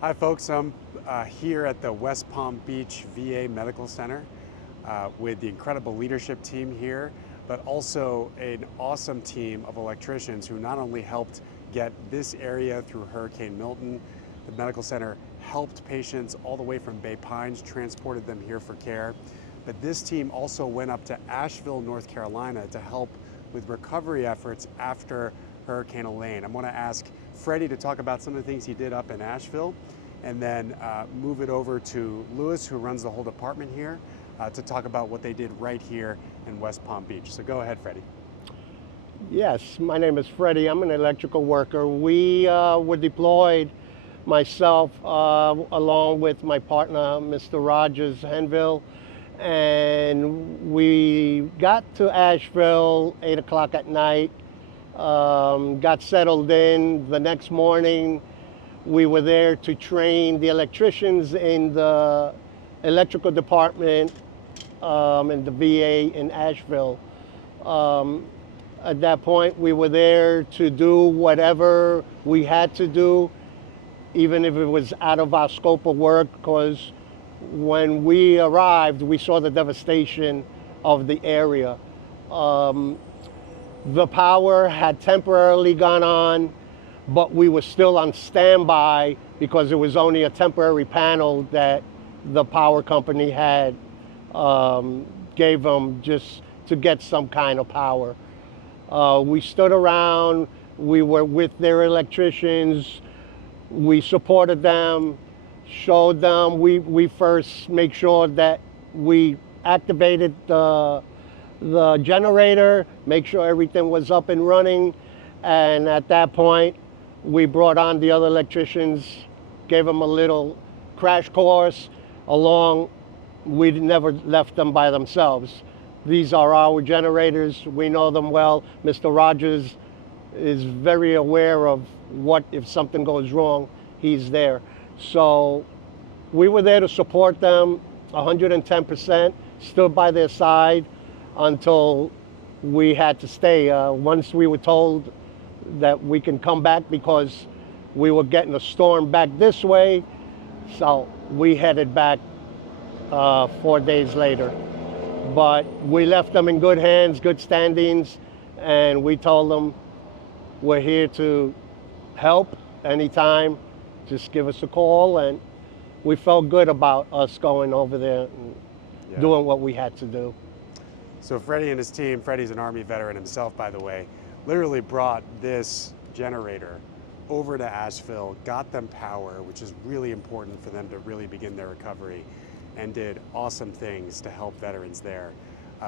Hi folks, I'm here at the West Palm Beach VA Medical Center with the incredible leadership team here, but also an awesome team of electricians who not only helped get this area through Hurricane Milton, the medical center helped patients all the way from Bay Pines, transported them here for care, but this team also went up to Asheville, North Carolina to help with recovery efforts after Hurricane Elaine. I'm going to ask Freddie to talk about some of the things he did up in Asheville, and then move it over to Lewis, who runs the whole department here, to talk about what they did right here in West Palm Beach. So go ahead, Freddie. Yes, my name is Freddie. I'm an electrical worker. We were deployed, myself, along with my partner, Mr. Rogers Henville, and we got to Asheville 8 o'clock at night. Got settled in. The next morning, we were there to train the electricians in the electrical department in the VA in Asheville. At that point, we were there to do whatever we had to do, even if it was out of our scope of work, because when we arrived, we saw the devastation of the area. The power had temporarily gone on, but we were still on standby because it was only a temporary panel that the power company had gave them just to get some kind of power. We stood around, we were with their electricians, we supported them, showed them, we first make sure that we activated the generator, make sure everything was up and running, and at that point we brought on the other electricians, gave them a little crash course along. We never left them by themselves. These are our generators, we know them well. Mr. Rogers is very aware of what if something goes wrong, he's there. So we were there to support them 110%, stood by their side until we had to stay. Once we were told that we can come back because we were getting a storm back this way, so we headed back 4 days later. But we left them in good hands, good standings, and we told them we're here to help anytime. Just give us a call, and we felt good about us going over there and doing what we had to do. So Freddie and his team, Freddie's an Army veteran himself, by the way, literally brought this generator over to Asheville, got them power, which is really important for them to really begin their recovery, and did awesome things to help veterans there.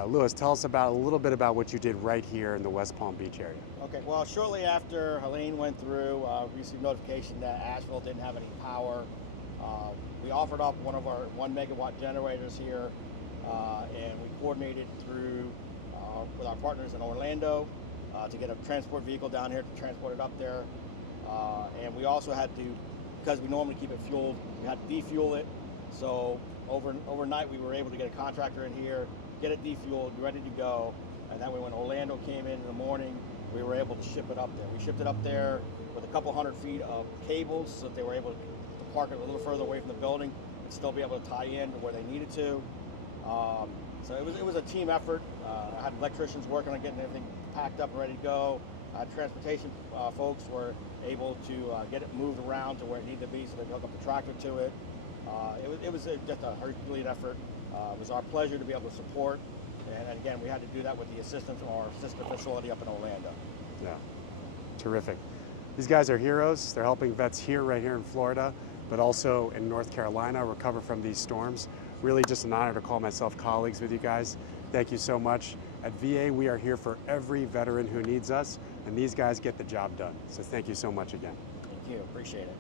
Lewis, tell us a little bit about what you did right here in the West Palm Beach area. Okay, well, shortly after Helene went through, we received notification that Asheville didn't have any power. We offered up one of our 1 megawatt generators here, and we coordinated through with our partners in Orlando to get a transport vehicle down here to transport it up there. And we also had to, because we normally keep it fueled, we had to defuel it. So overnight we were able to get a contractor in here, get it defueled, ready to go. And then when Orlando came in the morning, we were able to ship it up there. We shipped it up there with a couple 100 feet of cables so that they were able to park it a little further away from the building and still be able to tie in to where they needed to. So it was a team effort. I had electricians working on getting everything packed up and ready to go. Transportation folks were able to get it moved around to where it needed to be so they could hook up the tractor to it. It was just a Herculean effort. It was our pleasure to be able to support. And again, we had to do that with the assistance of our sister facility up in Orlando. Yeah, terrific. These guys are heroes. They're helping vets here, right here in Florida, but also in North Carolina recover from these storms. Really just an honor to call myself colleagues with you guys. Thank you so much. At VA, we are here for every veteran who needs us, and these guys get the job done. So thank you so much again. Thank you, appreciate it.